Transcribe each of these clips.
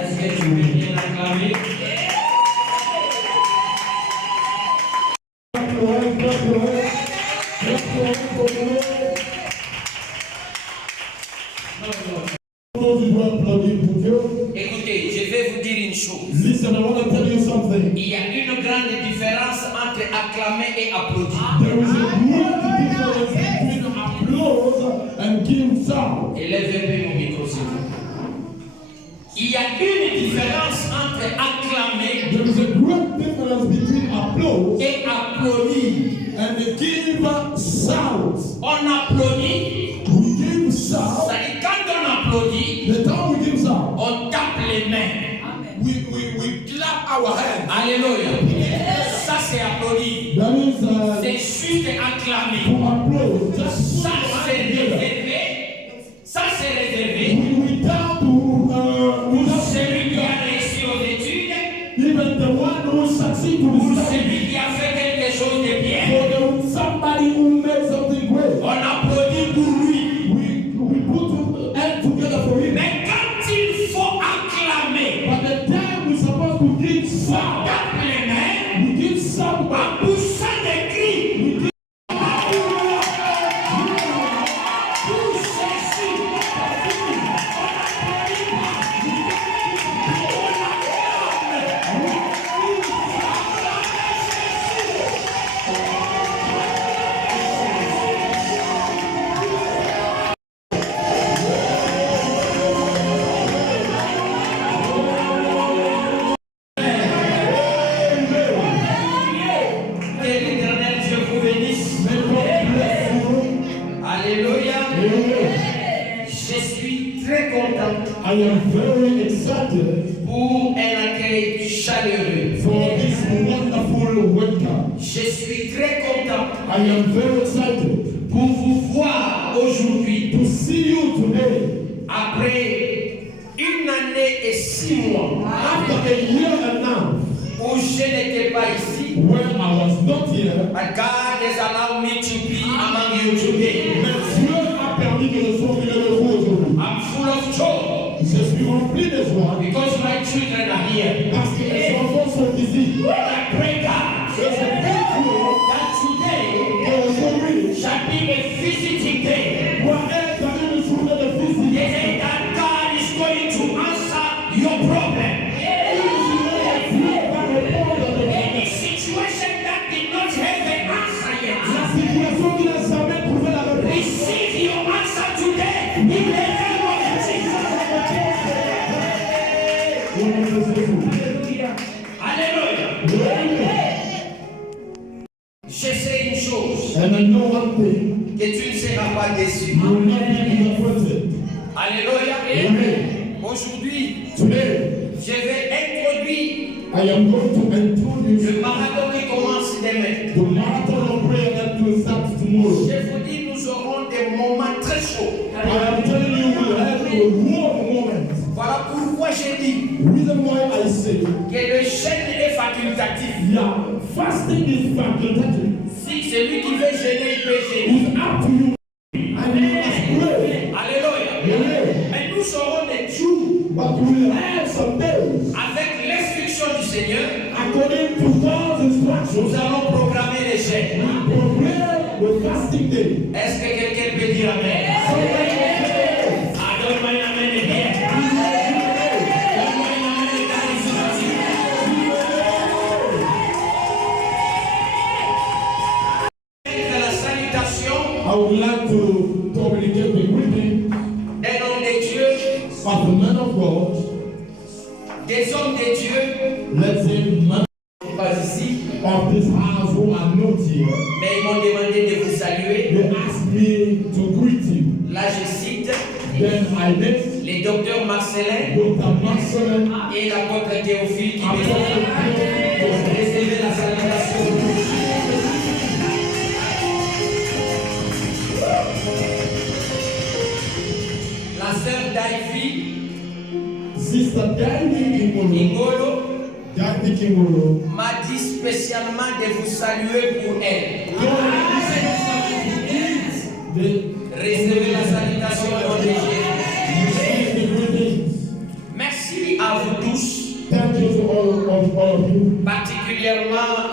Est-ce que tu veux bien acclamer? Écoutez, je vais vous dire une chose. Listen, I want to tell you something. Il y a une grande différence entre acclamer et applaudir. There is a great difference between applause and give sound. Élève un peu mon micro, s'il vous plaît. Il y a une différence entre acclamer There is a great difference between applause et applaudir. and give sound. On applaudit, We give sound. c'est-à-dire quand on applaudit, The time we give sound, on tape les mains. we clap our hands. Alléluia. Ça c'est applaudir. That is C'est juste acclamer. to applause. Just Ça c'est réservé. Ça c'est réservé we tell to pour celui qui a réussi aux études, even the one who succeeds to pour receive. celui qui a fait quelque chose de bien. For somebody who made something great. On applaudit pour lui. We put hands together for him. Mais quand il faut acclamer, But the time we're supposed to give on sound, tape les mains we give sound back. en poussant des cris. Que l'Éternel Dieu vous bénisse. Alléluia. Je suis très content I am very excited pour un accueil chaleureux. for this wonderful welcome. Je suis très content I am very excited pour vous voir aujourd'hui, to see you today. après une année et 6 mois After a year and a half, où je n'étais pas ici, when I was not here, but God has allowed me to be among you today. mais Dieu a permis que je sois milieu de vous aujourd'hui. I'm full of joy Je suis rempli de joie because my children are here. parce que les enfants sont ici. And I pray God Je suis thankful that today qu'aujourd'hui shall be a visiting day. doit être une journée de visite. The day that God is going to answer your problem. Any situation that did not have an answer yet, La situation qui n'a jamais trouvé la réponse. receive your answer today in the name of Au nom de Jésus. Jesus. Alléluia. Je sais une chose, And I know one thing, que tu ne seras pas déçu. you will not be disappointed. Alléluia. Amen. Aujourd'hui, Today, je vais introduire I am going to introduce le marathon qui commence demain. the marathon of prayer that will start tomorrow. Je vous dis, nous aurons des moments très chauds. I am telling you, we'll have a warm moment. Voilà pourquoi j'ai dit Reason why I say, que le jeûne est facultatif. yeah, fasting is facultative. Si celui qui veut jeûner, il peut jeûner. It's up to you. And you must pray. Alléluia. Amen. Mais nous aurons des jours But we will have some days, avec l'instruction du Seigneur. according to God's instructions, Nous allons programmer les jeûnes. we prepare the fasting day. Est-ce que quelqu'un peut dire Amen? Ah, donne-moi un Amen et bien. Donne-moi un Amen et charismatique. De la salutation I would like to communicate the greeting des noms de Dieu, of the men of God. des hommes de Dieu, Let's say men pas ici, of this house who are not here. mais ils m'ont demandé de vous saluer. They asked me to greet you. Là, je cite Then I met les docteurs Marcelin Dr. Marcelin et l'apôtre Théophile qui Apostle Theophile. recevez la salutation. La sœur Daifi Sister Gandhi Kimolo. Ingolo Gandhi Kimolo. m'a dit spécialement de vous saluer pour elle. Recevez la salutation au nom de Jésus. Merci à à vous tous, Thank you to all of you, particulièrement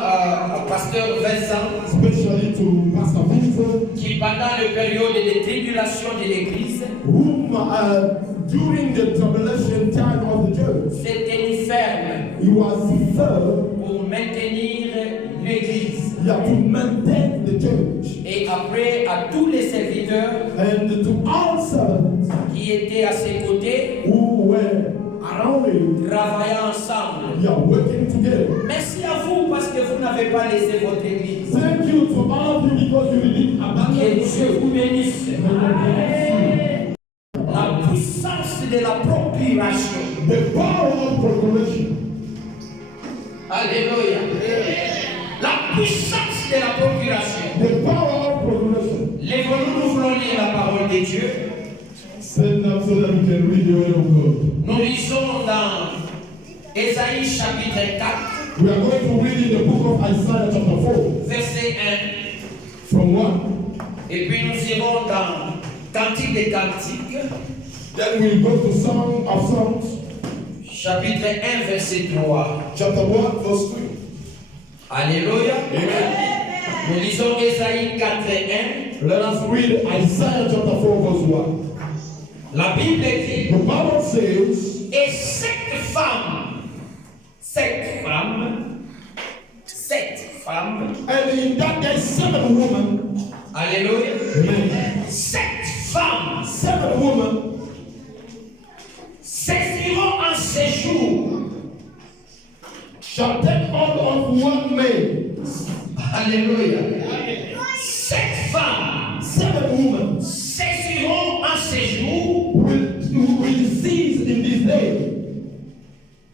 au pasteur Vincent, especially to Pastor Vincent, qui pendant la période de tribulation de l'Église, whom during the tribulation time of the church, s'est tenu ferme he was firm. pour maintenir l'Église. You have to maintain the church. Et après, à tous les serviteurs And to all servants qui étaient à ses côtés, who were around him, travaillant ensemble. we are working together. Merci à vous parce que vous n'avez pas laissé votre Église. Thank you to all of you because you didn't abandon Que the Dieu church. vous bénisse. La puissance de la procuration. The power of proclamation. Alléluia. La puissance de la procuration. The power of proclamation. Lèvons-nous, nous voulons lire la parole de Dieu. Stand up so that we can read the word of God. Nous lisons dans Ésaïe chapitre 4, We are going to read in the book of Isaiah chapter 4, verset 1. from 1. Et puis nous irons dans Cantique des Cantiques, Then we go to Song of Songs, chapitre 1, verset 3. chapter 1, verse 3. Alléluia. Amen. Nous lisons Ésaïe 4, 1. Let us read Isaiah chapter 4, verse 1. La Bible dit, The Bible says, et cette femme, and in that day 7 women, alléluia, amen, cette femme 7 women saisiront en séjour, shall take hold of one man. alléluia, cette femme 7 women saisiront en séjour will seize in this day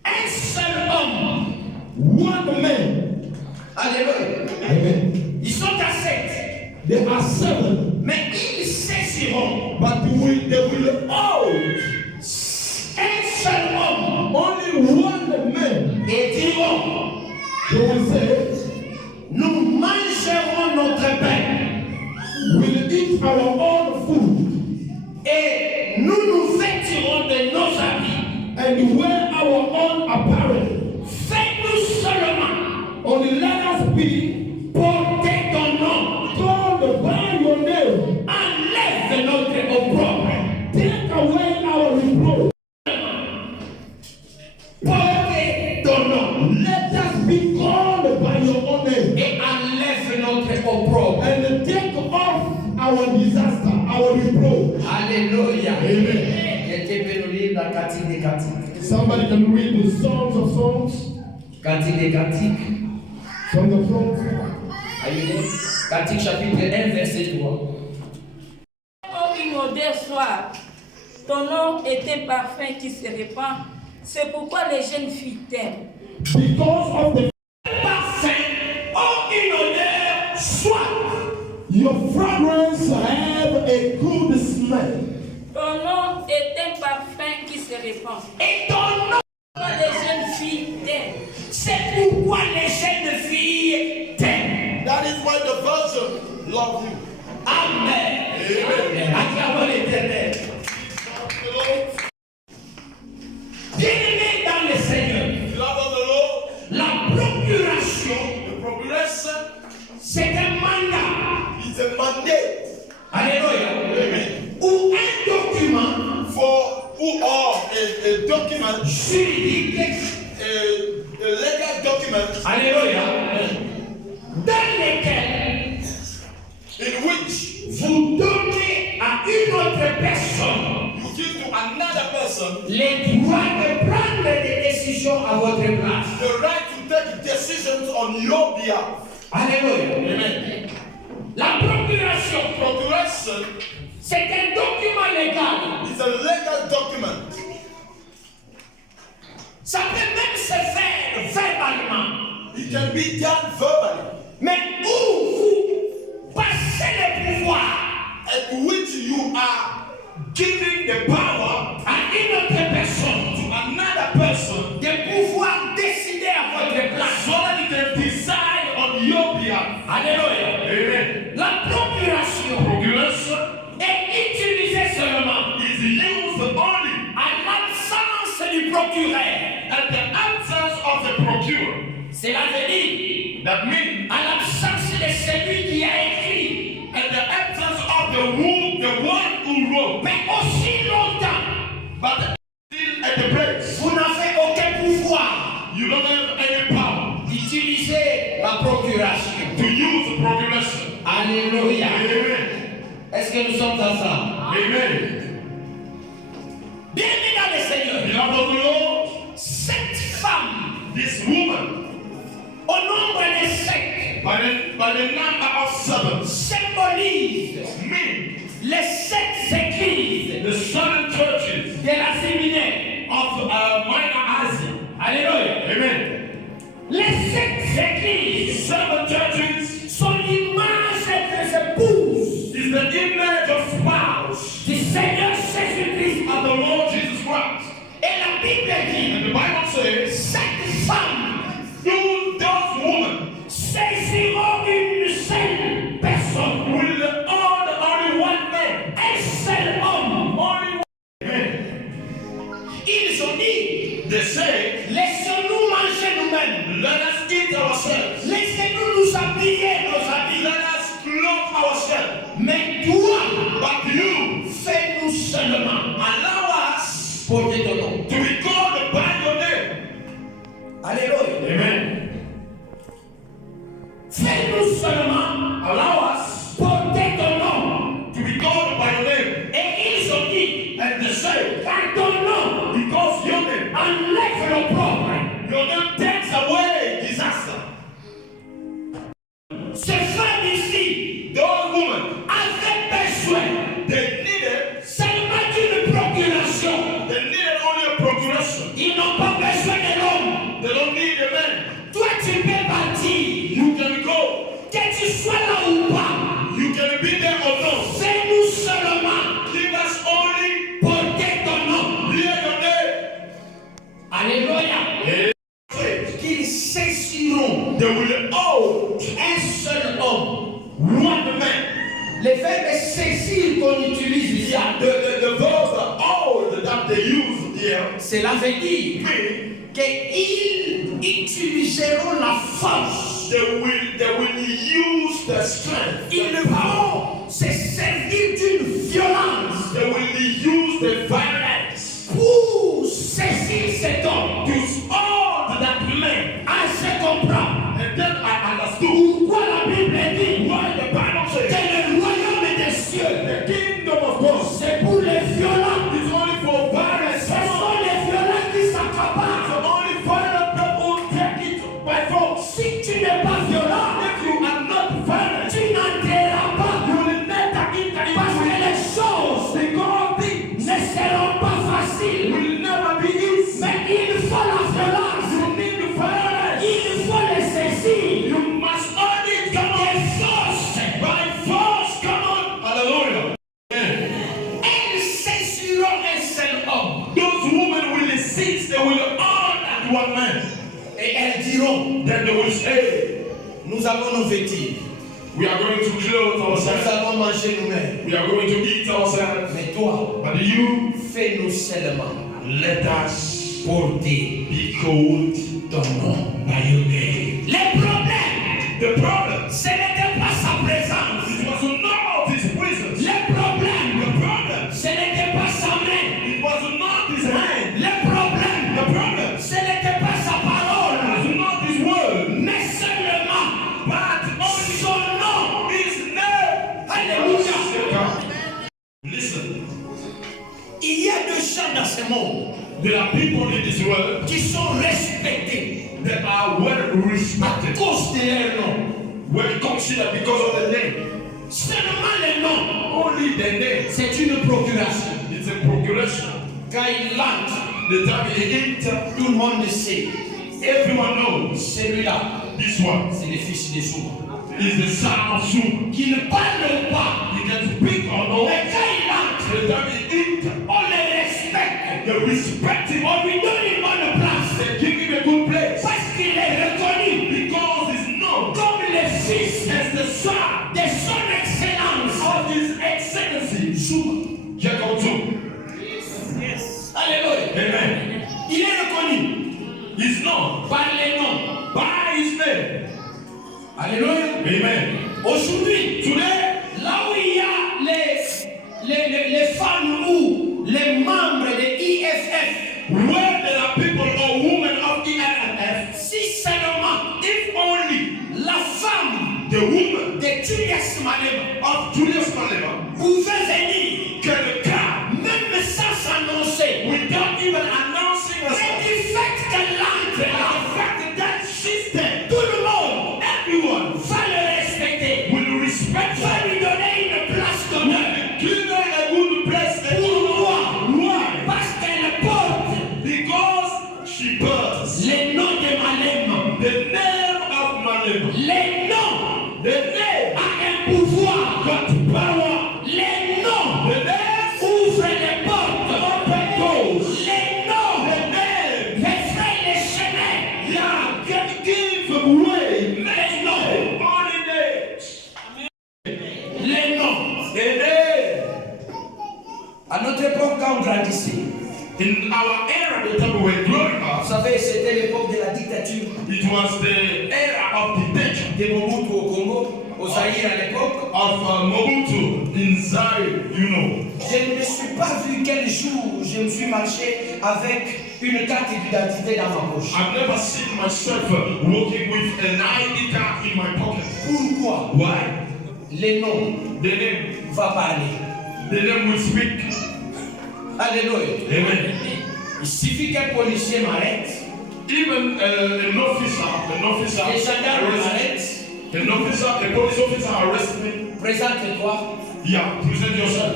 un seul homme, one man. alléluia, Amen. ils sont à 7, There are 7, mais ils saisiront but they will hold un seul homme only one man. et diront, They will say, nous mangerons notre pain we'll eat our own food et nous nous vêtirons de nos habits. and wear our own apparel. Fais-nous seulement Only let us be porter ton nom. called by your name. Enlève notre opprobre. Take away our reproach. Porter ton nom. Let us be called by your own name. Et enlève notre opprobre. And take off our disaster, our reproach. Alléluia. Amen. Quelqu'un peut nous lire la Cantique des Cantiques. Somebody can read the Songs of Songs. Cantique des Cantiques. Songs of Songs. Allez, Cantique chapitre 1, verset 3. Oh, une odeur soir, ton nom est un parfum qui se répand. C'est pourquoi les jeunes filles t'aiment. Because of the Parfum, oh, une odeur soit. your fragrance have a good smell. Ton nom est un parfum qui se répand. Et ton nom, Pourquoi les jeunes filles t'aiment. c'est pourquoi les jeunes filles t'aiment. That is why the virgin love you. Amen. Amen. Acclamons l'Éternel. Bien-aimés dans le Seigneur, Love of the Lord. la procuration, The progression c'est un mandat. is a mandate Alléluia. Amen. Ou un document For who are a document, juridique. a legal document Alléluia. Dans lequel in which vous donnez à une autre personne you give to another person les droits de prendre des décisions à votre place. the right to take decisions on your behalf. Alléluia. Amen. La procuration, Procuration c'est un document légal. is a legal document. Ça peut même se faire verbalement. It can be done verbally, Mais où vous passez le pouvoir at which you are giving the power à une autre personne to another person de pouvoir décider à votre place. so that he can decide on your behalf. Alléluia. Amen. La procuration est utilisée seulement Is used only à l'absence du du procureur. And the absence of the procurer, Cela veut dire, that means, à l'absence de celui qui a écrit, and the absence of the one who wrote, mais aussi longtemps, but still at the place, vous n'avez aucun pouvoir you don't have any power d'utiliser la procuration. to use the procuration. Alléluia. Amen. Est-ce que nous sommes ensemble? Amen. Bienvenue dans le Seigneur. Beloved of the Lord, Cette femme, this woman, au nombre de 5, by the number of 7, symbolise mean les 7 églises the 7 churches de la séminaire. of Minor Asia. Alléluia. Amen. Les 7 églises 7 churches sont l'image des épouses is the image of spouse du Seigneur Jésus-Christ. of the Lord Jesus Christ. Et la Bible dit, And the Bible says, cette femme those women saisiront une seule personne, will own only one man. un seul homme. Only one man. Ils ont dit, They say, laissons-nous manger nous-mêmes. let us eat ourselves. Laissez-nous nous habiller nos habits. Let us clothe ourselves. Mais toi, But you fais-nous seulement allow us porter ton nom. to be called by your name. Alléluia. Amen. Fais-nous seulement Allow us porter ton nom. to be called by your name. Et ils ont dit, And they say, car ton nom because your name, enlève l'opprobre. your name takes away disaster. Ces femmes ici Those women, avaient besoin they needed, seulement d'une procuration. they needed only a procuration. Ils n'ont pas besoin de l'homme. They don't need a man. Toi, tu peux partir. You can go. Que tu sois là ou pas, You can be there or not. fais-nous seulement Give us only porter ton nom. hear your name. Alléluia. Say, Qu'ils saisiront they will owe un seul homme. one man. Le verbe saisir qu'on utilise ici, Yeah, the verb old that they use here cela veut dire mean qu'ils utiliseront la force. they will use the strength. Ils the power. vont se servir d'une violence They will use the violence pour saisir cet homme. to hold that man. Ah, je comprends. And then I understood Pourquoi la Bible dit why the Bible que says le royaume des cieux, the kingdom of God c'est pour les violents. is only for violence. Ce sont les violents qui s'accaparent. So only violent people take it by force. Si tu n'es pas violent, If you are not violent, tu n'entreras pas. you will never enter Parce que into les choses the God things. ne seront pas faciles. Will never be easy. Mais il faut la violence. You need violence. Il faut les saisir. You must earn it. Come on, force. By force, come on. Hallelujah. Amen. Elles saisiront un seul homme. Those women will seize, they will earn at one man. Et elles diront, Then they will say, nous allons nous vêtir. we are going to clothe Nous ourselves. allons manger nous-mêmes. We are going to eat ourselves. Mais toi, But you, fais-nous seulement let us porter be called ton nom. by your name. Les problèmes, The problem, ce n'était pas sa présence. it was not his presence. Les problèmes, The problem, ce n'était pas sa main. it was not his hand. Les problèmes, The problem, ce n'était pas sa it parole. was not his word. Mais seulement But only son nom. his name. Alléluia. Listen, Il y a des gens dans ce monde there are people in this world qui sont respectés that are well à respected, cause de leur nom. well considered because of the name. Seulement le nom, Only the name. c'est une procuration. It's a procuration. Quand il entre, The time he enter, tout le monde le sait. everyone knows Celui-là, this one c'est le fils de Souma. is the son of Zuma. Qui ne parle pas. He can speak or no. Mais quand il entre, The time he enter, on le respecte. they respect him. On lui donne une bonne place. They give him a good place Parce qu'il est reconnu because he's known comme le fils as the son de son excellence. of his excellency Souma. Jacob Zuma. Alléluia. Amen. Il Alléluia. Amen. Aujourd'hui, Today, là où il y a les femmes ou les membres de IFF, where there are people or women of ELF, si seulement if only la femme the woman de Julius Malema of Julius Malema pouvait venir, can come même sans s'annoncer, without even announcing mais herself, du fait qu'elle entre the là, fact that she's there, tout le monde everyone va le respecter, will respect va her. lui donner une place d'honneur. Give her a good place. Pourquoi? Why? Parce qu'elle porte Because she bears les noms de Malema. the name of Malema. Les noms The name a un pouvoir. got power. Les noms The name ouvrent les portes. open doors. Les noms The name effraient les chemins. yeah, can give way. Les noms. Only names. Les noms. The name. À notre époque, quand on grandissait, In our era, the time we were growing vous up, savez, c'était l'époque de la dictature it was the era of dictatorship de Mobutu au Congo, au Zaïre à l'époque. of Mobutu in Zaire, you know. Je ne me suis pas vu quel jour je me suis marché avec une carte d'identité dans ma poche. I've never seen myself walking with an ID card in my pocket. Pourquoi? Why? Les noms The name, va parler. the name will speak. Alléluia. Amen. Il suffit qu'un policier m'arrête, Even an officer les gendarmes arrest m'arrêtent, me. A police officer arrest me. présente-toi. Yeah, present yourself.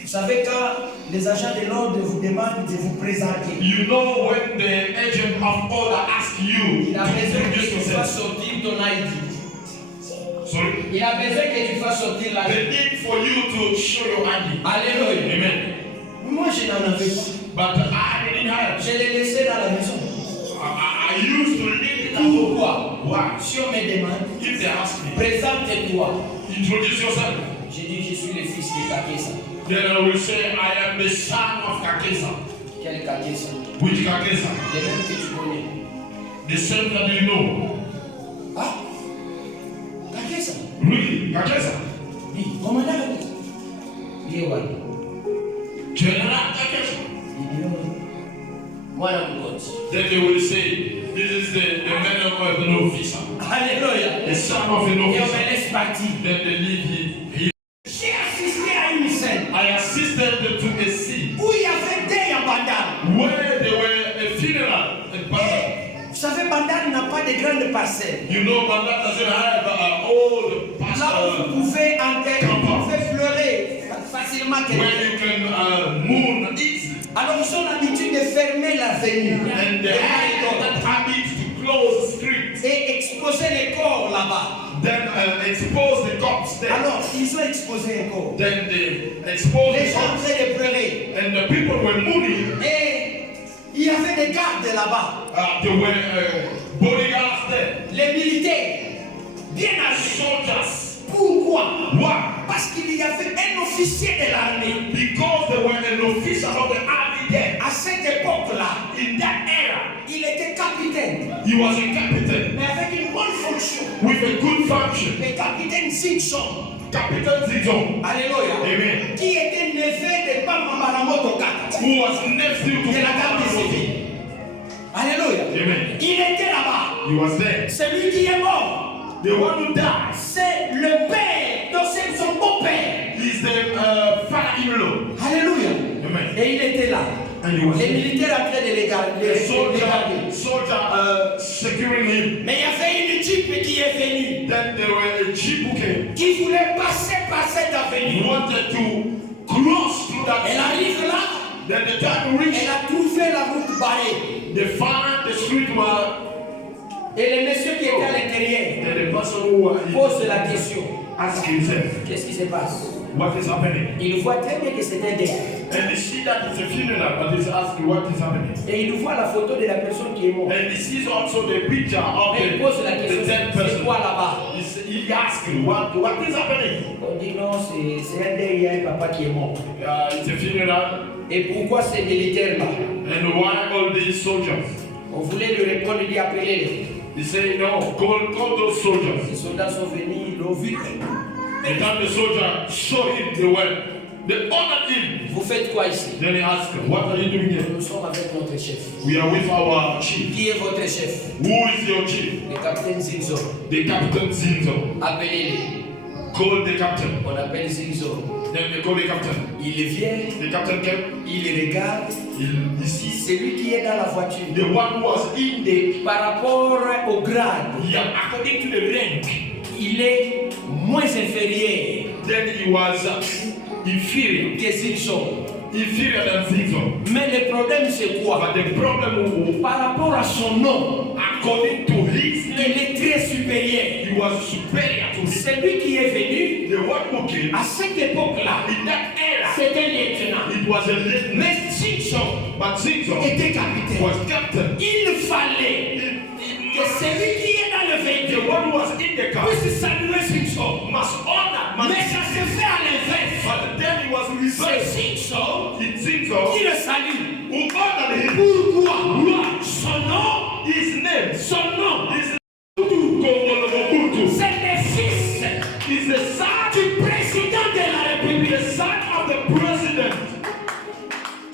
Vous savez, quand les agents de l'ordre vous demandent de vous présenter, You know when the agent of order asks you il to a besoin que introduce tu fasses yourself. sortir ton ID. Sorry. Il a besoin que tu fasses sortir la The need for you to show your ID. Alléluia. Amen. Moi, je n'en avais pas. But I didn't have. Je l'ai laissé dans la maison. I used to leave it at home. Pourquoi? Why? Si on me demande, If they ask me, présente-toi. introduce yourself. J'ai dit, je suis le fils de Kakesa. Then I will say, I am the son of Kakesa. Quel Kakesa? Which Kakesa? Les mêmes que tu connais. The same that you know. Ah? Kakesa? Really? Kakesa? Oui, commandant Kakesa. Yewani. General Kakesa? Mwana mkoti. Then they will say, this is the man of an officer. Alléluia. The son of an Et on me officer. laisse partir. Then they leave him. J'ai assisté à une scène I assisted to a scene où il y avait des à Bandar. where there were a funeral at Bandar. Vous savez, Bandar n'a pas de grandes parcelles. You know, Bandar doesn't have an old Là où pastor vous pouvez entrer, vous pouvez pleurer facilement where quelqu'un. you can moon easily. Alors ils ont l'habitude de fermer l'avenue And they have that habit to close the street. et exposer les corps là-bas. Then expose the corpse there. Alors ils ont exposé un corps. Then they expose Les the gens en corpse. train de pleurer. And the people were mooning. Et il y avait des gardes là-bas. There were bodyguards there. Les militaires, bien armés. Soldiers. Pourquoi? Why? Parce qu'il y avait un officier de l'armée. Because there were an officer of the army there. À cette époque-là, In that era, il était capitaine, he was a captain mais avec une bonne fonction. with a good function. Le capitaine Simpson, Captain Zizon, alléluia, Amen, qui était neveu de Pamba Maramoto Kata, who was nephew to de la garde Papa civile. Alléluia. Amen. Il était là-bas. He was there. Celui qui est mort, The one who died c'est le père, donc c'est son beau-père. is the father-in-law. Alléluia. Amen. Et il était là. And he was Les there. militaires en train de les garder. Soldier securing him. Mais il y avait une jeep qui est venue, Then there were a jeep who came. qui voulait passer par cette He avenue. wanted to cross through Elle that. arrive là, Then the time elle reached. a trouvé la route barrée. They found the street were. Et le monsieur qui était à l'intérieur Then the person who pose la question. asked himself, Qu'est-ce qui se passe? what is happening? Il voit très bien que c'est un deuil. And he see that it's a funeral, but he's asking what is happening. Et il voit la photo de la personne qui est morte. And he sees also the picture of Et il pose la the question, dead c'est person. quoi là-bas? He asks what is happening? On dit non, c'est un deuil, il y a un papa qui est mort. It's a funeral. Et pourquoi ces militaires-là? And why all these soldiers? On voulait lui répondre, il dit appelez-les. He said, no, call those soldiers. Les soldats sont venus, ils l'ont vu. And then the soldier showed him the way. They honored him. Vous faites quoi ici? Then he asked him, what are you doing here? Nous sommes avec notre chef. We are with our chief. Qui est votre chef? Who is your chief? Le capitaine Zinzo. The captain Zinzo. Appelez-le. Call the captain. On appelle Zinzo. Then they call the captain. Il vient, The captain came. il regarde. Il ici. C'est lui qui est dans la voiture. The one who was in the. Par rapport au grade, Yeah, according to the rank. il est moins inférieur Then he was inferior. que Zinzo. Inferior than Zinzo. Mais le problème c'est quoi? But the problem Par rapport à son nom, according to his il name, est très supérieur. he was superior to him. C'est lui qui est venu. The one who came À cette époque-là, in that era, c'était lieutenant. it was a lieutenant. Mais Zinzo But Zinzo était capitaine. was captain. Il fallait que celui qui est dans le The véhicule one who was in the car puisse saluer Zinzo. must honor. Mais ça se fait à l'inverse. But then he was C'est reversed. Zinzo It's Zinzo qui le salue. who honored him. Pourquoi? Son nom, His name son nom, is Mobutu. c'est le fils He's the son, du président de la République. the son of the president.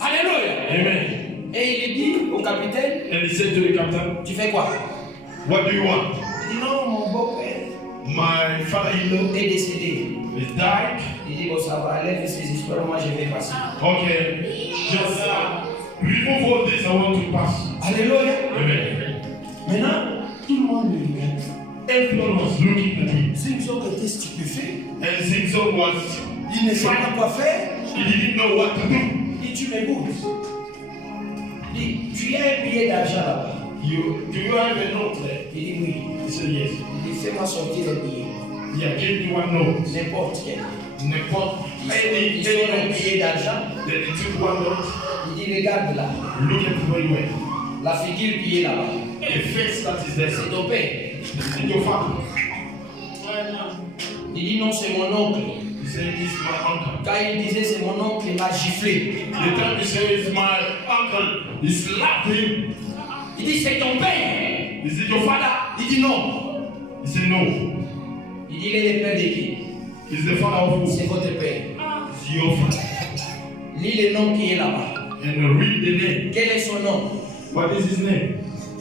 Alléluia. Amen. Et il dit au capitaine, And he said to the captain, tu fais quoi? what do you want? Il dit non, mon beau-père My father-in-law est décédé. is died. Il dit bon ça va, lève ces histoires, moi je vais passer. Okay, just remove all this. I want to pass. Alléluia. Amen. Maintenant, tout le monde le regarde. Everyone was looking at him. Zinzo était stupéfait. And Zinzo was, Il ne savait pas quoi faire. he didn't know what to do. Il dit tu m'écoutes. Il dit tu as un billet d'argent là-bas. Do you have a note there? Il dit oui. He said yes. Il dit fais-moi sortir le billet. Yeah, give me one note. N'importe quel. N'importe Il sort un any note. billet d'argent. Then he took one note. Il dit regarde là. Look at it very well. La figure qui est là-bas. The face that is there. C'est ton père. Is it your father? Il dit non, c'est mon oncle. He said, it's my uncle. Quand il disait c'est mon oncle, il m'a giflé. The time he says my uncle, he slapped him. Il dit c'est ton père. Is it your father? Il dit non. He said no. Il dit il est le père de qui? He's the father of who? C'est votre père. It's your father. Lis le nom qui est là-bas. And read the name. Quel est son nom? What is his name?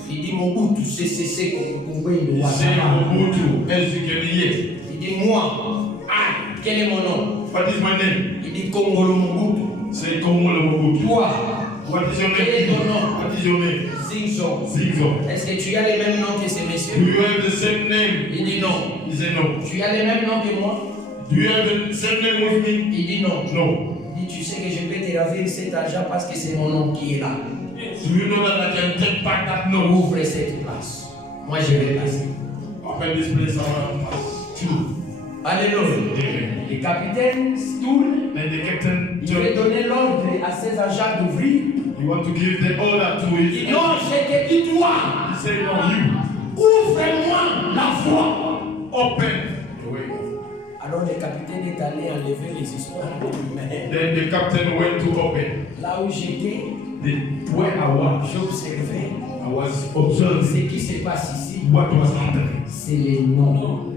Il dit Mobutu, c'est comme He said Mobutu, as you can hear. Il dit moi. Ah, quel est mon nom? What is my name? Il dit Congolo Mobutu. Say Komola Mobutu. Toi, What is your quel est name? ton nom? What is your name? Zinzo. Zinzo. Est-ce que tu as les mêmes noms que ces Do messieurs? you have the same name? Il dit non. He said no. Tu as les mêmes noms que moi? Do you have the same name with me? Il dit non. No. Il dit tu sais que je peux te raver cet argent parce que c'est mon nom qui est là. Do you know that I can take back that note? Ouvre cette place. Moi je vais passer. Open this place, I want to pass. Two. Alléluia. Amen. Le capitaine Stoul, And the captain, il veut donner l'ordre à ses agents d'ouvrir. you want to give the order to Il his. dit non, je te dis toi, He said, no, you. ouvre-moi la voie. Open the way. Alors le capitaine est allé enlever les histoires de lui-même. Then the captain went to open. Là où j'étais, Where I was, j'observais I was observing ce qui se passe ici. what was happening. C'est les noms.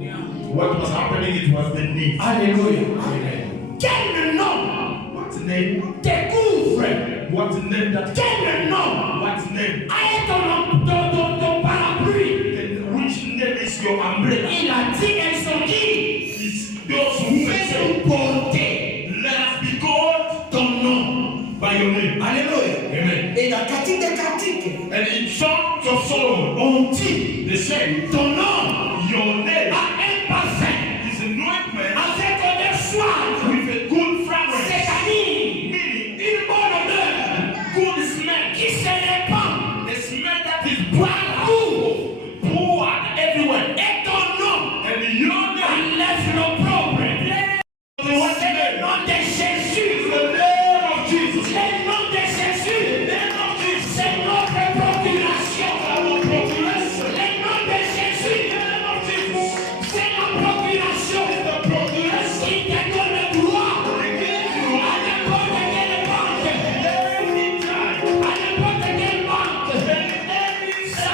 What was happening, it was the name. Alléluia. Amen. Quel nom What's the name? découvre? What's the name that? Quel nom What's the name? est ton parapluie? Then which name is your umbrella? Il a dit elles sont qui? It's those who say, Fais-nous porter let us be called ton nom. by your name. Alléluia. Amen. Et dans Cantique des Cantiques, And in Songs of Solomon, on dit they say, ton nom your name a un parfum is anointment avec odeur suave. with a good fragrance, C'est-à-dire meaning une bonne odeur good smell. qui se répand A smell that is bright, partout. poured everywhere. Et ton nom And your name, enlève l'opprobre. what's the C'est le name? nom de Jésus. The name of Jesus. Le nom de Jésus. C'est notre procuration. Our procuration. Le nom de Jésus. C'est la procuration. The procuration. Il te donne le droit à n'importe quelle banque. À n'importe quelle banque. Ça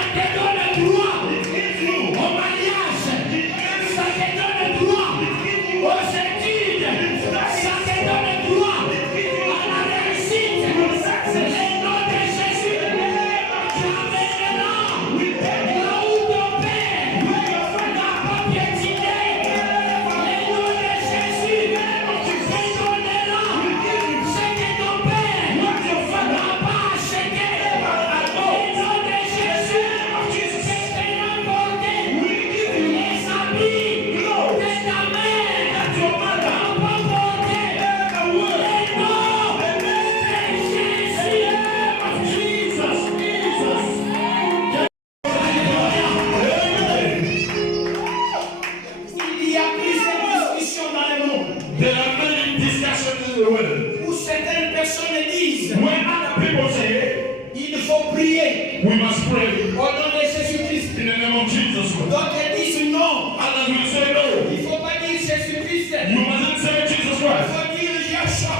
We must pray au nom de Jésus-Christ. in the name of Jesus Christ. D'autres disent non. Others will say no. Il ne faut pas dire Jésus-Christ. You mustn't say Jesus Il Christ. faut dire Yeshua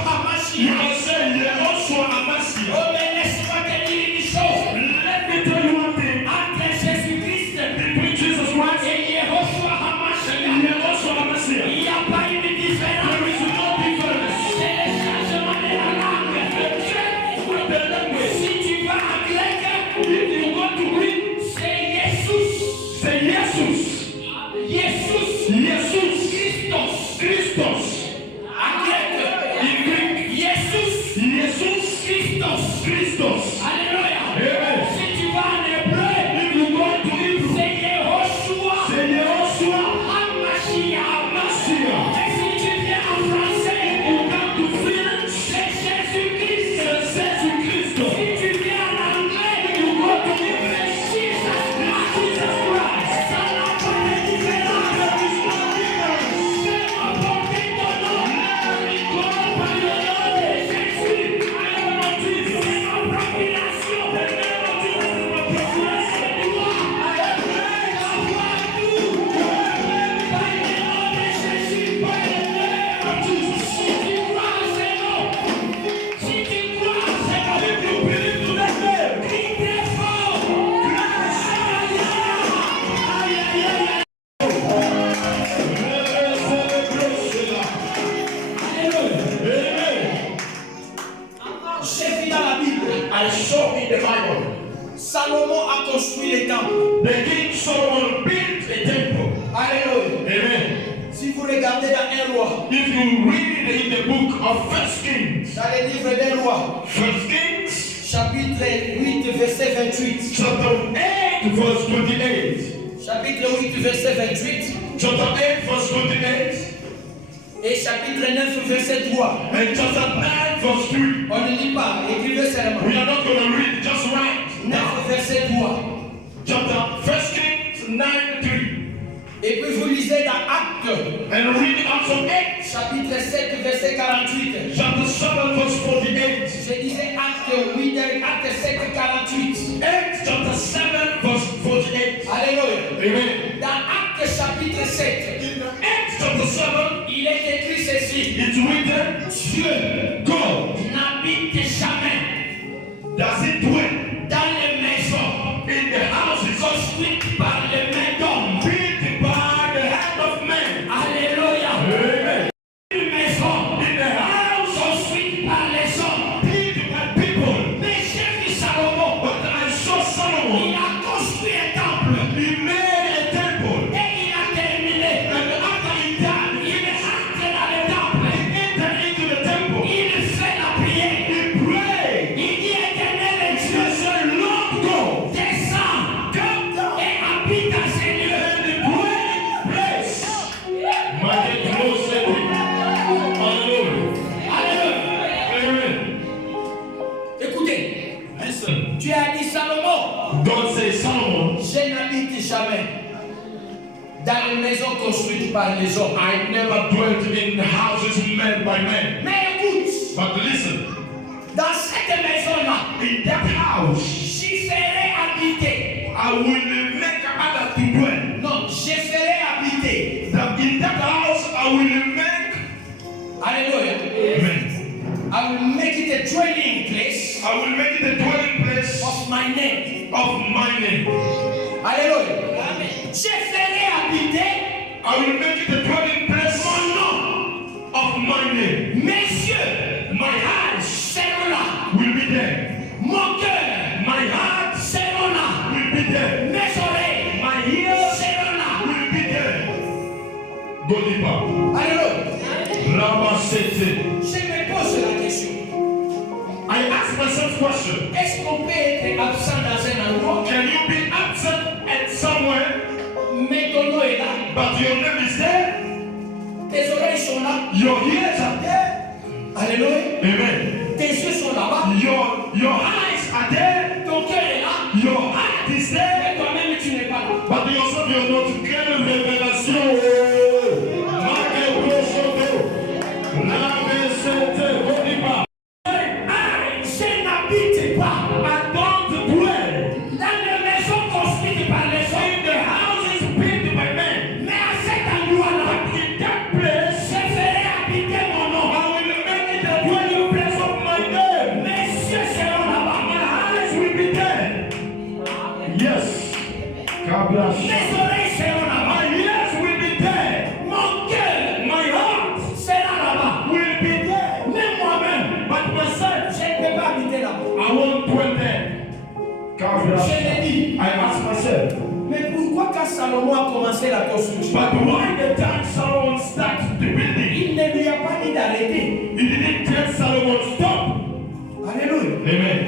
You HaMashiach. must say Yehoshua HaMashiach. Oh, mais laisse-moi te dire une chose. Let me tell you one thing. Entre Jésus-Christ Between Jesus Christ et Yeshua and HaMashiach, Yehoshua HaMashiach, il n'y a pas une différence. there is no difference. C'est le changement de la langue. With the language, Si tu vas en grec, if you go to Greek, c'est Jesus. say Jesus. Jesus. Jesus. Christos. Christos. En grec. In Greek, Jesus. Jesus. Christos. Christos. Alléluia. Amen. Si tu vas en hébreu, If you go to Hebrew, c'est Yehoshua say Yehoshua HaMashiach. HaMashiach. Et si tu viens en français, You come to French, c'est Jésus-Christ. say Jesus Christ. Si tu viens en anglais, You go to English, Jesus Christ. Jesus Christ. Ça n'a pas de différence. There is no difference. Fais-moi porter ton nom. Par le nom de Jésus. C'est ma proclamation. J'ai vu dans la Bible, I saw in the Bible, Salomon a construit les temples. the King Solomon built a temple. Alléluia. Amen. Si vous regardez dans un roi, If you read in the book of First Kings, dans le livre des rois, First Kings, chapitre 8, verset 28. chapter 8, verse 28. Chapitre 8, verset 28. Chapter 8, verse 28. Et chapitre 9, verset 3. And chapter 9, verse 3. On ne lit pas, écrivez seulement. We are not going to read, just write. 9, verset 3. Chapter First Kings 9, 3. Et puis vous lisez dans Actes, And read also 8, chapitre 7, verset 48. chapter 7, verse 48. Je disais Acte 8, Acte 7, 48. 8, chapter 7, verse 48. Alléluia. Amen. Dans Acte chapitre 7, In the 8, chapter 7, il est écrit ceci. it's written, Dieu God n'habite jamais does it dwell dans les maisons in the houses construites par les mains d'hommes. built by the hand of men. Alléluia. Amen. Une maison In the house construite par les hommes. built by people. Mais j'ai vu Salomon. But I saw Il Solomon. a construit un temple He made a temple. et il a terminé. And after he died, Il est entré dans le temple. he entered into the temple. Il fait la prière. He prayed. Il dit Éternel He Dieu, said, Lord God, descends come down et habite dans ces lieux. and the dwelling place. Might get closer to you. Hallelujah. Alléluia. Amen. Écoutez, Listen. Dieu a dit Salomon, God says, Solomon, je n'habite jamais dans les maisons construites par les hommes. I never dwelt in houses made by men. Mais écoute, But listen, dans cette maison-là, in that house, j'y ferai habiter. I will make others to dwell. Non, je ferai habiter. That in that house, I will make, Alléluia. amen. I will make it a dwelling place I will make it a dwelling place of my name. of my name. Alléluia. Je ferai habiter I will make it a dwelling place mon nom. of my name. Mes yeux, My eyes seront là. will be there. Mon cœur, My heart seront là. will be there. Mes oreilles, My ears seront là. will be there. Go deeper. Alléluia. Rabba Sete. Je me pose la question. I ask myself question. Est-ce qu'on peut être absent dans un endroit, Can you be absent at somewhere, mais ton nom est là, but your name is there? tes oreilles sont là, Your ears are there. alléluia, Amen. tes yeux sont là-bas, Your eyes are there. ton cœur est là, Your heart is there. mais toi-même tu n'es pas là. But yourself, you're not. Quelle révélation! Marque Rosoto. Lave Sete. Go deeper. Je n'habite pas I don't dwell dans Yes. God bless you. Mes oreilles seront là-bas. My ears will be there. Mon cœur My heart sera là-bas. will be there. Même moi-même, But myself, je ne peux pas habiter là-bas. I won't dwell there. God bless Je l'ai dit. you. I ask myself, Mais pourquoi quand Salomon a commencé la construction, but why the time Solomon started the building, il ne lui a pas dit d'arrêter? he didn't tell Solomon stop. Alléluia. Amen.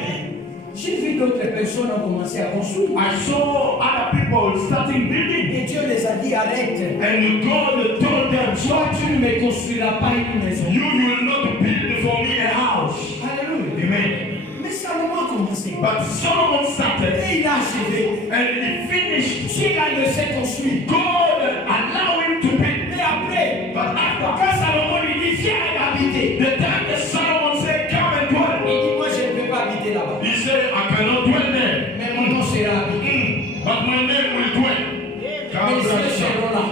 J'ai vu d'autres personnes ont commencé à construire. I saw other people starting building, Et Dieu les a dit arrête. and God told them, Toi, tu ne me construiras pas une maison. you will not build for me a house. Alléluia. Amen. Mais Salomon a commencé. But Solomon started, Et il a achevé. and he finished. Dieu l'a laissé construire. God allowed him to build. Mais après, But after, quand Salomon lui dit viens habiter, the time that Solomon said, come and dwell, il dit moi je ne peux pas habiter là-bas. he said, I cannot dwell there. Mais mon nom sera habité. But my name will dwell. God Mes yeux bless you. seront là.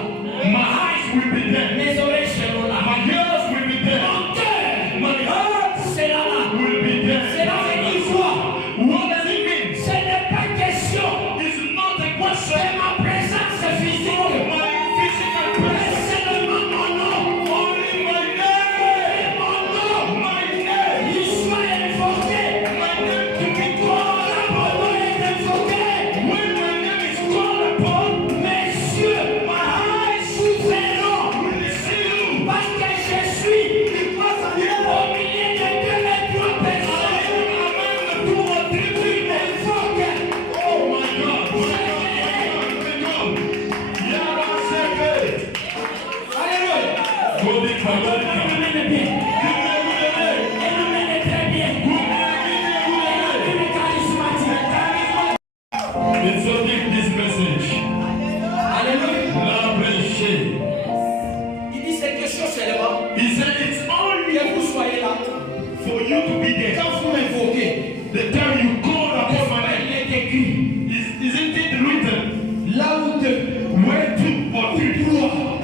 My eyes will be there. Mes oreilles seront là. My ears will be there. Mon cœur My heart sera là. will be there. Cela veut dire quoi? What does it mean? Ce n'est pas question It's not a de question. ma présence physique. My physical Mais presence. seulement mon nom. Only my name. Mon nom. My name. Il soit invoqué. My name to be Quand called. mon nom est invoqué, When my name is called upon, mes yeux, my eyes vous verront. will see you. Parce que je suis au milieu de 2 et 3 personnes. Among the 2 or 3 people. Invoque. Oh my God. My God. My God. Yara Seke. Alléluia. Godi Kabodi. Elle nous mène bien. Elle nous mène très bien. Elle est charismatique. It's only this message. Alléluia. La prêcher. Il dit c'est quelque chose seulement He said it's only que vous soyez là. for you to be there. Quand vous m'invoquez, The time you call upon my name, il est écrit isn't it written? là où 2 Where 2 or 3?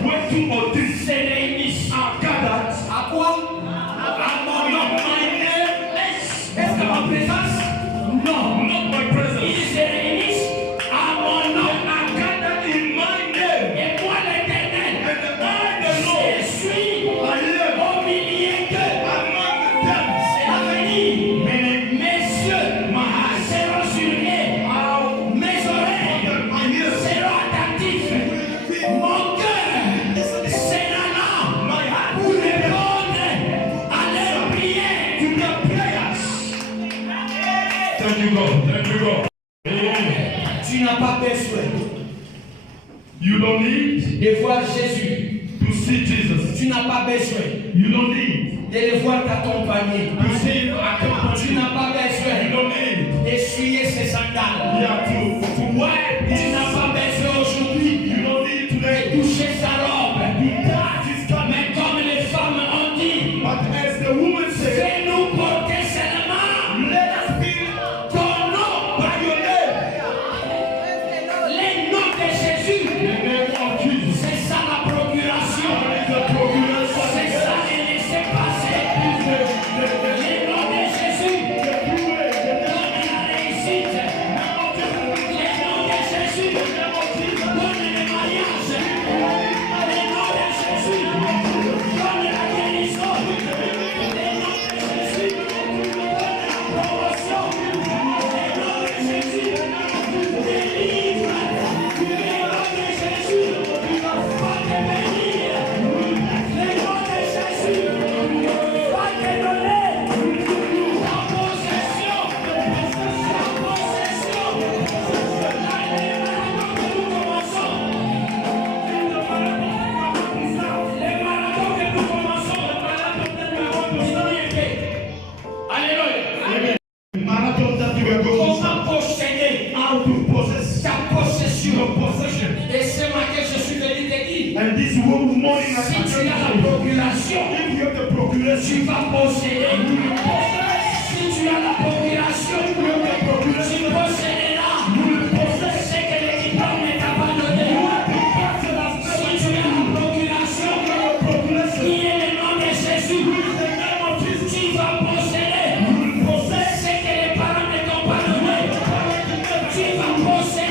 Where 2 or 3 se réunissent. are gathered. À quoi? À mon nom. My name is Est-ce que ma présence? Non. not my presence. Ils se réunissent à mon nom. Are gathered in my name. Et moi l'Éternel, And I, the Lord, je suis I am au milieu d'eux. among them. C'est l'avenir. Meaning, Mes yeux seront sur eux. Mes oreilles my ears, seront attentifs. Mon cœur sera là my heart, pour répondre à leurs prières. to their prayers. Thank you, God. Thank you, God. Amen. Tu n'as pas besoin You don't need de voir Jésus. to see Jesus. Tu n'as pas besoin You don't need de le voir t'accompagner. to see him accompany Tu you. n'as pas You besoin don't need d'essuyer ses sandales. yeah, to wipe. Tu n'as pas besoin aujourd'hui You don't need today de toucher sa robe. to touch his garment. Mais comme les femmes ont dit, But as the woman said, fais-nous porter seulement let us feel ton nom. by your name. Les noms de Jésus. The name of Jesus. C'est ça la procuration. That is the proclamation. C'est ça les laisser passer. Les noms de Jésus. Donne la réussite. Les noms de Jésus. Donne le mariage. Les noms de Jésus. Donne la guérison. Les noms de Jésus. Donne la promotion. Les noms de Jésus. Délivre. Les noms de Jésus. Va te bénir. Les noms de Jésus. Va te donner. La possession. La possession. Les marathons que nous commençons. Les marathons que nous commençons. Alléluia. Marathon that you are going Comment posséder how to possess ta possession? your possession. Et ce matin, je suis venu te dire, And this morning, I si tu as la procuration, if you have the proclamation, tu vas posséder. Si tu as la procuration, tu posséderas. C'est que l'équipement ne t'a pas donné. Si tu as la procuration, qui est le nom de Jésus, tu vas posséder. C'est que les parents ne t'ont pas donné. Tu vas posséder.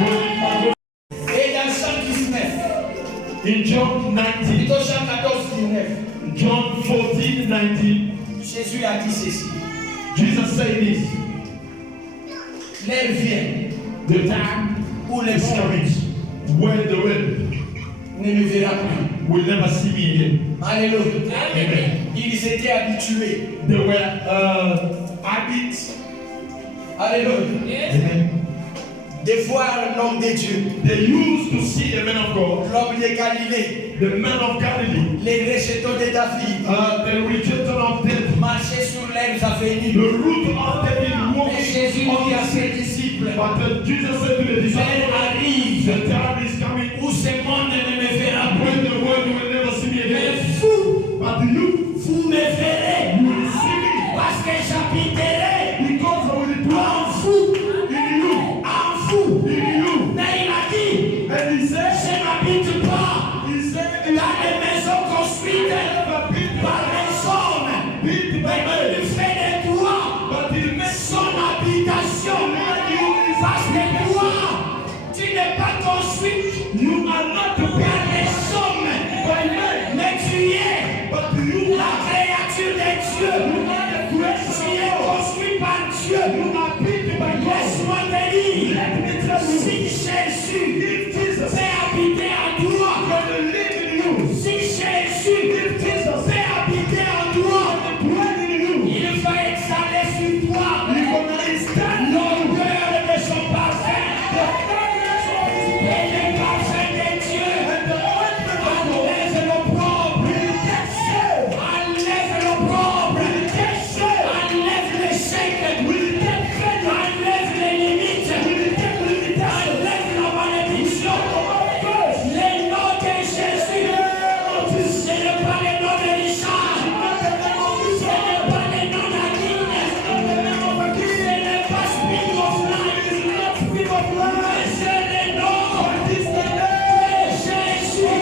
Et dans Jean 19, In John 19, plutôt Jean 14, 19, John 14, 19, Jésus a dit ceci. Jesus said this. L'heure vient The time où les is morts coming when the world ne me verra plus. will never see me again. Alléluia. Amen. Ils étaient habitués. They were habits. Alléluia. Amen. De voir l'homme de Dieu, They used to see the man of God, l'homme de Galilée, the man of Galilee, les rejetons de David, the rejection of death, marcher sur leurs avenirs. the root of David Mais walking Jésus on dit à the ses sea. disciples, But Jesus said to the l'heure disciples, arrive the time is coming où ce monde ne me verra plus. when the world will never see me Mais again. vous, But you vous me verrez, will see me parce que j'habiterai because I will en dwell vous, in you, en vous. in you. Mais il a dit, And he said, je n'habite pas he said, dans les maisons construites par les hommes, beat by mais man, il fait des toits. but he made Son habitation, parce que toi, tu n'es pas construit you are not the par les hommes, by man, mais tu es but you la créature de Dieu. are the Tu creation es construit par Dieu. You are beat by God. Laisse-moi te dire, Let me tell you, si Jésus if Jesus fait habiter en toi, will live in you, si Jésus fait habiter en toi, dwell in you, il va exhaler sur toi he will stand l'odeur de son parfum. the fragrance of his Et le parfum de Dieu and the ointment of God. enlève l'opprobre, enlève l'opprobre, enlève l'échec, enlève les limites, enlève la malédiction. Le nom de Jésus, ce n'est pas le nom de Richard, ce n'est pas le nom d'Aline, ce n'est pas Spring of Life, mais c'est le nom de Jésus.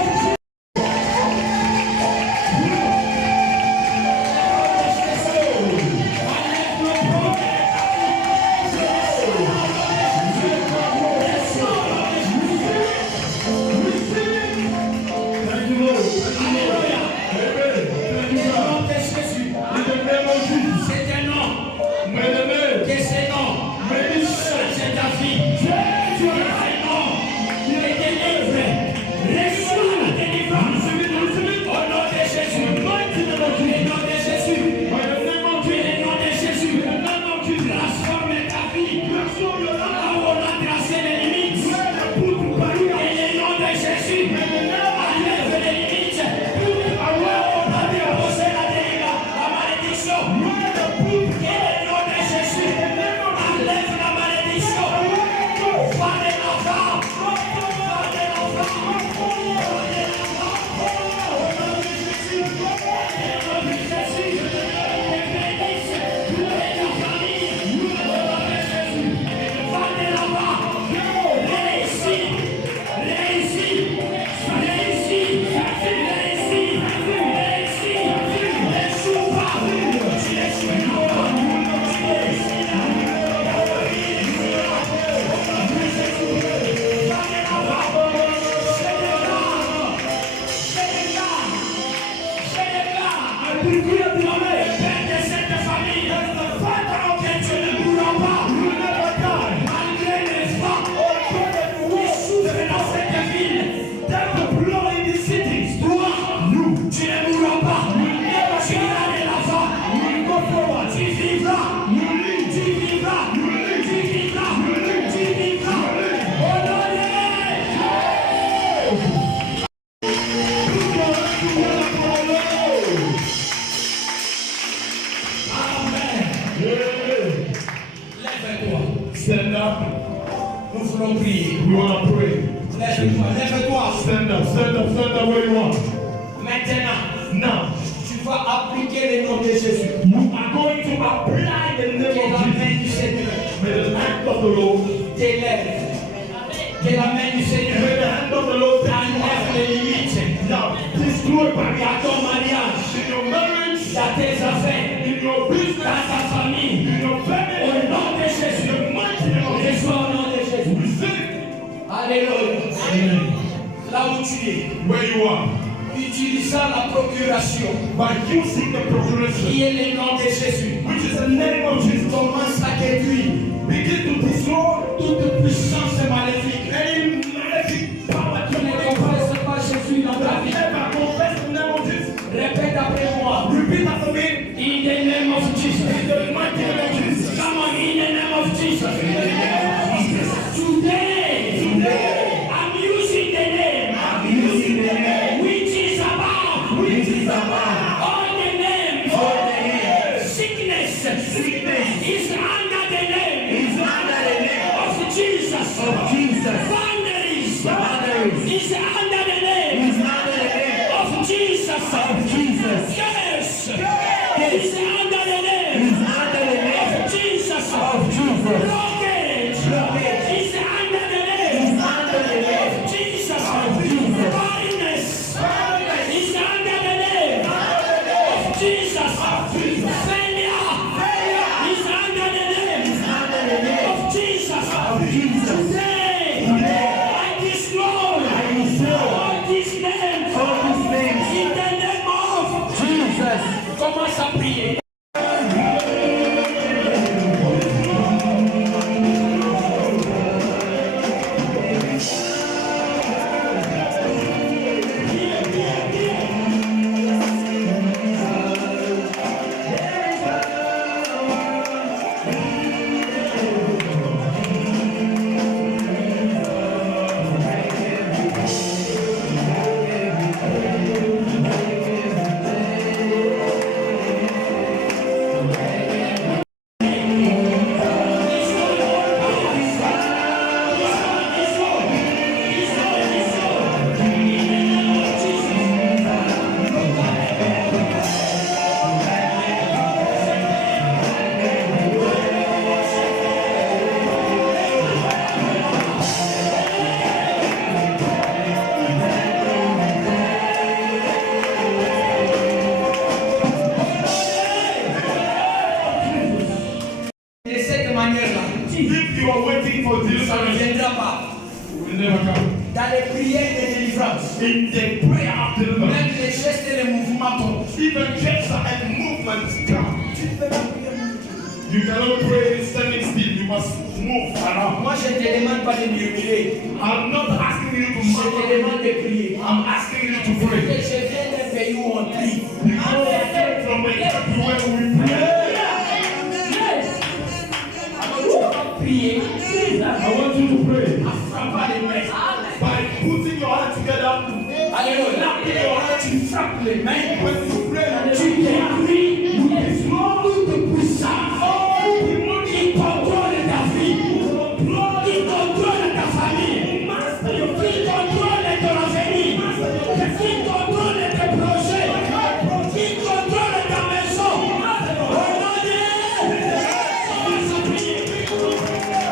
Thank you, Lord. Alléluia. Amen. Thank you, Le God. nom de Jésus, In the name of Jesus, c'est un nom. may the name, Que ce nom may this change ta vie. Tu as un nom. Il est délivré. Reçois la délivrance. Au nom de Jésus. Le nom de Jésus. by the name of Tu es Jesus, le nom de Jésus. Tu transformes ta vie. Là où on a tracé les limites. Et le nom de Jésus. Enlève les limites. Là où on a déposé la malédiction. Et le nom de Jésus. Enlève la malédiction. Va de l'enfant. Va de l'enfant. Lève-toi. stand up. Nous voulons prier. We want to pray. Lève-toi. Lève-toi. Stand up, stand up, stand up where you are. Maintenant, Now, tu vas appliquer le nom de Jésus. you are going to apply the Que name la of Jesus. main du Seigneur May the hand of the Lord, t'élève. Que la main du may Seigneur the hand of the Lord enlève les limites. now destroy Dans barriers ton mariage, in your marriage, dans tes affaires, in your dans business, ta famille. in your Au family. nom de Jésus. In the mighty name of Jesus, Reçois au nom de Jésus. receive Alléluia. Amen. Là où tu es, Where you are, utilisant la procuration, by using the proclamation, qui est le nom de Jésus, which is the name of Jesus, commence à détruire begin to destroy toute puissance maléfique. any malefic power Tu to ne make confesses pas Jésus dans ta vie. Never confess the name of Jesus. Répète après moi. Repeat after me. In the name of Jesus. In the mighty name of Jesus. Come on, in the name of Jesus. In the name of Jesus. Today, Today, I'm using the name. I'm using the name Which is above. which is above All the names. all the names. Sickness. Sickness Is under the name. is under the name Of Jesus. of Jesus. Boundaries. Boundaries Is under the name. is under the name Of Jesus. of Jesus. Curse. Curse Is under the name. is under the name Of Jesus. of Jesus. Blockage. Blockage Is under the name. is under the name Of Jesus. of Jesus. Blindness. Blindness Is under the name. Of Jesus. Failure. Is under the name. under the name Of Jesus. of Jesus. Today, I destroy I destroy all these names. all these names. In the name of Jesus. commence à prier. De cette manière-là, If you are waiting for ça ne deliverance, viendra pas. it will never come. Dans les prières de délivrance, In the prayer of deliverance, même les gestes et les mouvements tombent. even gestures and movements come. Tu ne peux pas prier. You cannot pray standing still. You must move around. Moi, je ne te demande pas de murmurer. I'm not asking you to Je te murmur. demande de prier. I'm asking you to Parce que pray. je viens d'un pays où on prie. Because I came from a country where we pray. Alors, tu vas prier I want you to pray en frappant les mains. by putting your hands together. Alléluia. Clapez les mains, tu frappes les mains. When you pray, Tu détruis toute puissance qui contrôle ta vie, qui contrôle ta famille, qui contrôle ton avenir, qui contrôle tes projets, qui contrôle ta maison. Au nom de Jésus, commence à prier.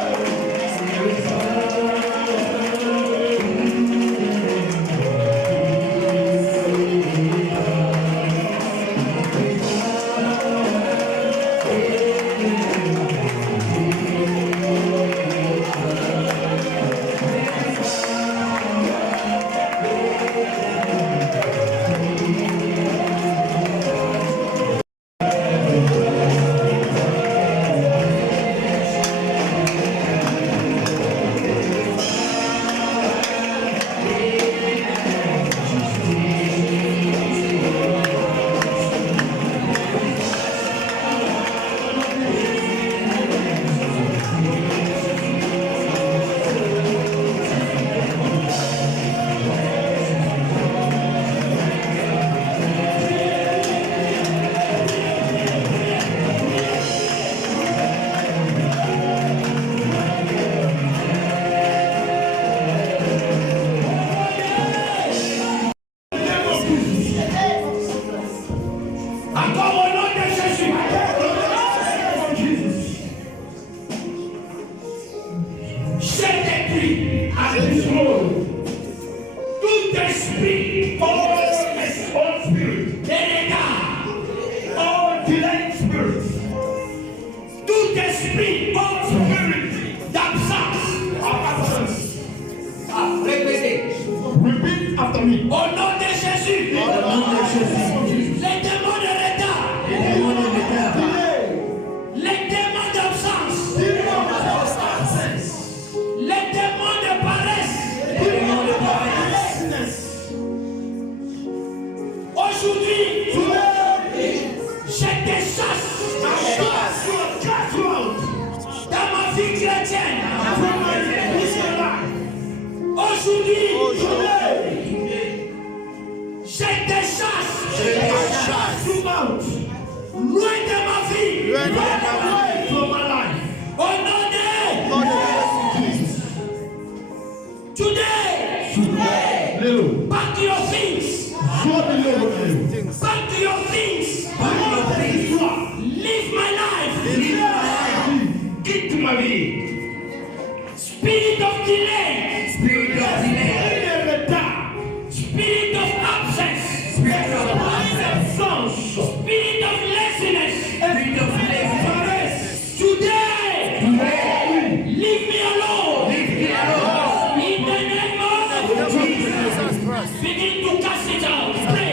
after me. Au nom de Jésus. Les démons de retard. Les démons d'absence. Les démons de paresse. Aujourd'hui, je te chasse dans ma vie chrétienne. Aujourd'hui, je te chasse loin de ma vie. Au nom de Today, back to your things. Back to your things. Live my life. Quitte ma vie. Spirit of delay. Spirit of delay. Spirit of absence. Spirit of absence. Spirit of laziness. Spirit of laziness. Today, leave me alone. Leave me alone. In the name of Jesus. Begin to cast it out. Pray.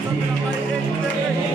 Thank you.